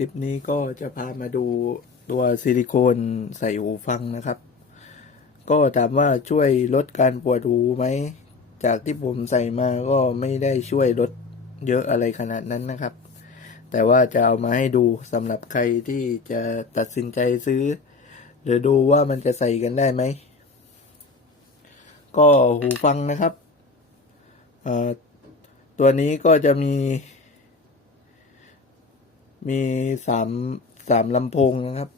ลิปนี้ก็จะพามาดูตัวซิลิโคนใส่หูฟังนะครับ ก็ถามว่าช่วยลดการปวดหูไหม จากที่ผมใส่มาก็ไม่ได้ช่วยลดเยอะอะไรขนาดนั้นนะครับ แต่ว่าจะเอามาให้ดูสำหรับใครที่จะตัดสินใจซื้อ หรือดูว่ามันจะใส่กันได้ไหม ก็หูฟังนะครับ ตัวนี้ก็จะมี มีสามสามลำโพงนะครับ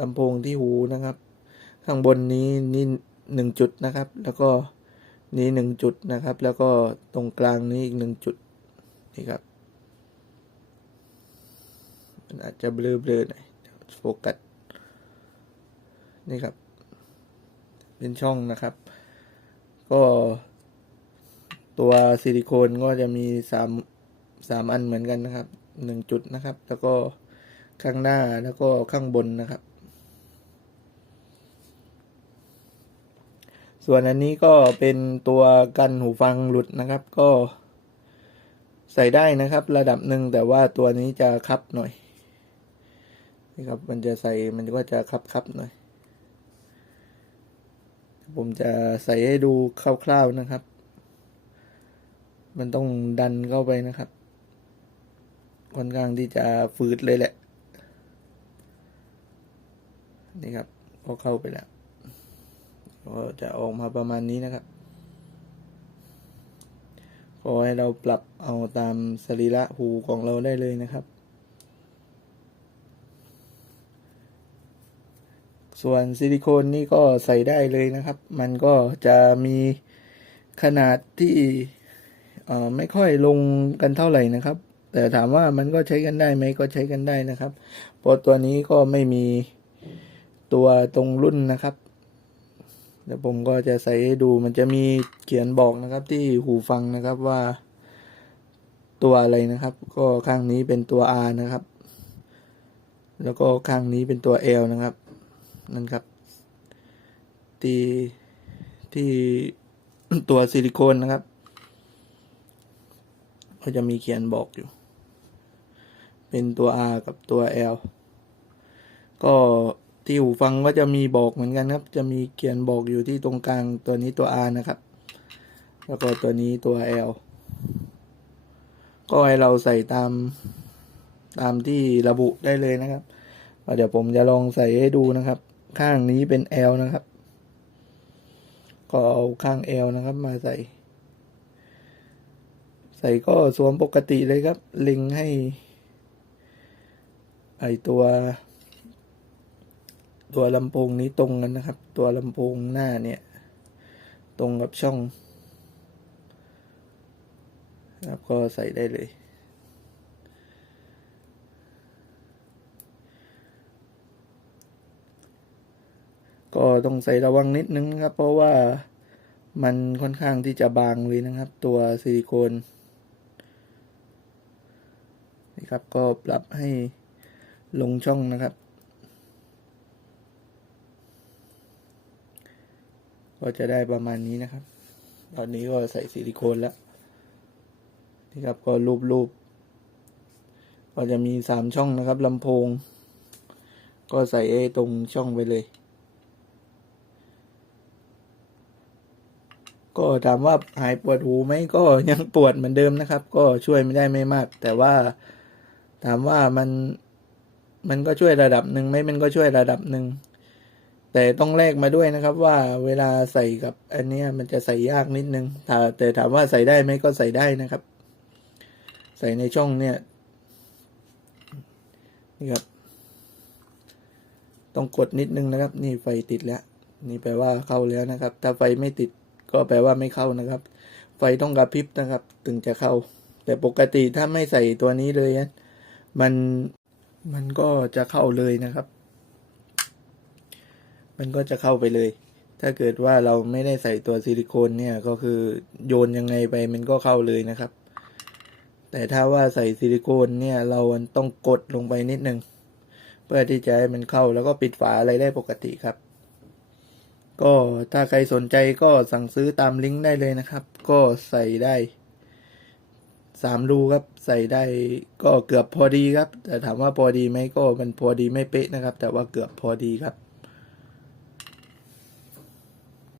ลำโพงที่หูนะครับ ข้างบนนี้นี่หนึ่งจุดนะครับ แล้วก็นี้หนึ่งจุดนะครับ แล้วก็ตรงกลางนี้อีกหนึ่งจุดนี่ครับ มันอาจจะเบลอๆหน่อยโฟกัสนี่ครับ เป็นช่องนะครับ ก็ตัวซิลิโคนก็จะมีสามสามอันเหมือนกันนะครับ หนึ่งจุดนะครับ แล้วก็ข้างหน้าแล้วก็ข้างบนนะครับ ส่วนอันนี้ก็เป็นตัวกันหูฟังหลุดนะครับ ก็ใส่ได้นะครับ ระดับหนึ่งแต่ว่าตัวนี้จะคับหน่อยนี่ครับมันจะใส่มันก็จะคับคับหน่อย ผมจะใส่ให้ดูคร่าวๆนะครับ มันต้องดันเข้าไปนะครับ ค่อนข้างที่จะฝืดเลยแหละ นี่ครับก็เข้าไปแล้วก็จะออกมาประมาณนี้นะครับขอให้เราปรับเอาตามสรีระหูของเราได้เลยนะครับ ส่วนซิลิโคนนี่ก็ใส่ได้เลยนะครับ มันก็จะมีขนาดที่ไม่ค่อยลงกันเท่าไหร่นะครับ แต่ถามว่ามันก็ใช้กันได้ไหมก็ใช้กันได้นะครับเพราะตัวนี้ก็ไม่มีตัวตรงรุ่นนะครับเดี๋ยวผมก็จะใส่ให้ดูมันจะมีเขียนบอกนะครับที่หูฟังนะครับว่า ตัวอะไรนะครับ ก็ข้างนี้เป็นตัว R นะครับ แล้วก็ข้างนี้เป็นตัว L นะครับนั่นครับที่ที่ตัวซิลิโคนนะครับ ก็จะมีเขียนบอกอยู่ เป็นตัว R กับตัว L ก็ที่หูฟังก็จะมีบอกเหมือนกันครับ จะมีเขียนบอกอยู่ที่ตรงกลางตัวนี้ตัว R นะครับ แล้วก็ตัวนี้ตัว L ก็ให้เราใส่ตามตามที่ระบุได้เลยนะครับเดี๋ยวผมจะลองใส่ให้ดูนะครับ ข้างนี้เป็น L นะครับ ก็เอาข้าง L นะครับ มาใส่ ใส่ก็สวมปกติเลยครับล็งให้ ไอตัวตัวลำโพงนี้ตรงกันนะครับ ตัวลำโพงหน้าเนี่ย ตรงกับช่องนะครับก็ใส่ได้เลย ก็ต้องใส่ระวังนิดนึงครับ เพราะว่ามันค่อนข้างที่จะบางเลยนะครับ ตัวซิลิโคนนี่ครับก็ปรับให้ ลงช่องนะครับ ก็จะได้ประมาณนี้นะครับ ตอนนี้ก็ใส่ซิลิโคนแล้วนี่ครับก็รูปรูปก็จะมีสามช่องนะครับลำโพง ก็ใส่ไอ้ตรงช่องไปเลย ก็ถามว่าหายปวดหูไหมก็ยังปวดเหมือนเดิมนะครับ ก็ช่วยไม่ได้ไม่มาก แต่ว่าถามว่ามัน มันก็ช่วยระดับหนึ่งไหมมันก็ช่วยระดับหนึ่ง แต่ต้องแลกมาด้วยนะครับว่าเวลาใส่กับอันนี้มันจะใส่ยากนิดนึงแต่ถามว่าใส่ได้ไหมก็ใส่ได้นะครับ ใส่ในช่องเนี่ยนี่ครับ ต้องกดนิดนึงนะครับ นี่ไฟติดแล้ว นี่แปลว่าเข้าแล้วนะครับ ถ้าไฟไม่ติดก็แปลว่าไม่เข้านะครับ ไฟต้องกระพริบนะครับ ถึงจะเข้า แต่ปกติถ้าไม่ใส่ตัวนี้เลยนะมัน มันก็จะเข้าเลยนะครับ มันก็จะเข้าไปเลย ถ้าเกิดว่าเราไม่ได้ใส่ตัวซิลิโคนเนี่ยก็คือโยนยังไงไปมันก็เข้าเลยนะครับ แต่ถ้าว่าใส่ซิลิโคนเนี่ย เราต้องกดลงไปนิดนึงเพื่อที่จะให้มันเข้าแล้วก็ปิดฝาอะไรได้ปกติครับ ก็ถ้าใครสนใจก็สั่งซื้อตามลิงก์ได้เลยนะครับ ก็ใส่ได้ สามรูครับ ใส่ได้ก็เกือบพอดีครับ แต่ถามว่าพอดีไหมก็มันพอดีไม่เป๊ะนะครับ แต่ว่าเกือบพอดีครับ